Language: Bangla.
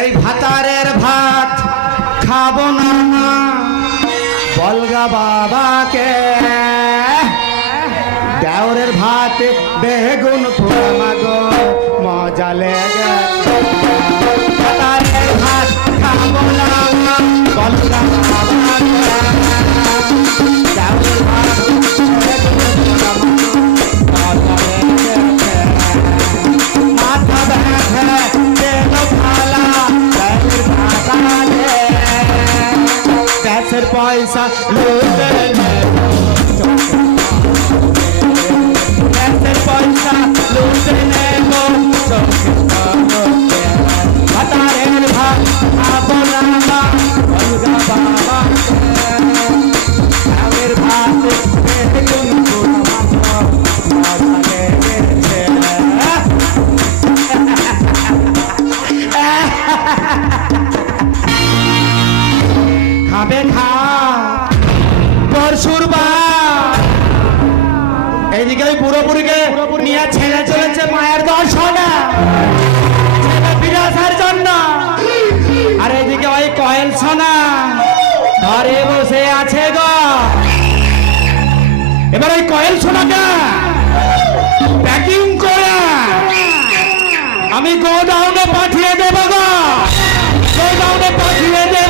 এই ভাতারের ভাত খাবো না বলগা বাবাকে, দেওরের ভাত বেগুন পোড়া মাগো মজা লেগে। ভাতারের ভাত খাবো না বলগা বাবাকে, দেওরের ভাত বেগুন পোড়া মাগো মজা লেগেছে। মাথা ব্যথা দেল ভালা গ্যাসের পয়সা লুটে নেবো, গ্যাসের পয়সা লুটে নেবো, ভাতারের ভাত খাবো না বলগা বাবা, দেওরের ভাত বেগুন পোড়া মাগো মজা লেগেছে। খাবে খা পরশুর বার, এইদিকে ওই বুড়ো বুড়িকে নিয়ে ছেলে চলেছে মায়ের দর্শনে ছেলে ফিরে আসার জন্য, আর এইদিকে ওই কয়েল সোনা ঘরে বসে আছে গো। এবার ওই কয়েল সোনাকে প্যাকিং করে আমি গোডাউনে পাঠিয়ে দেবো গো, গোডাউনে পাঠিয়ে দে।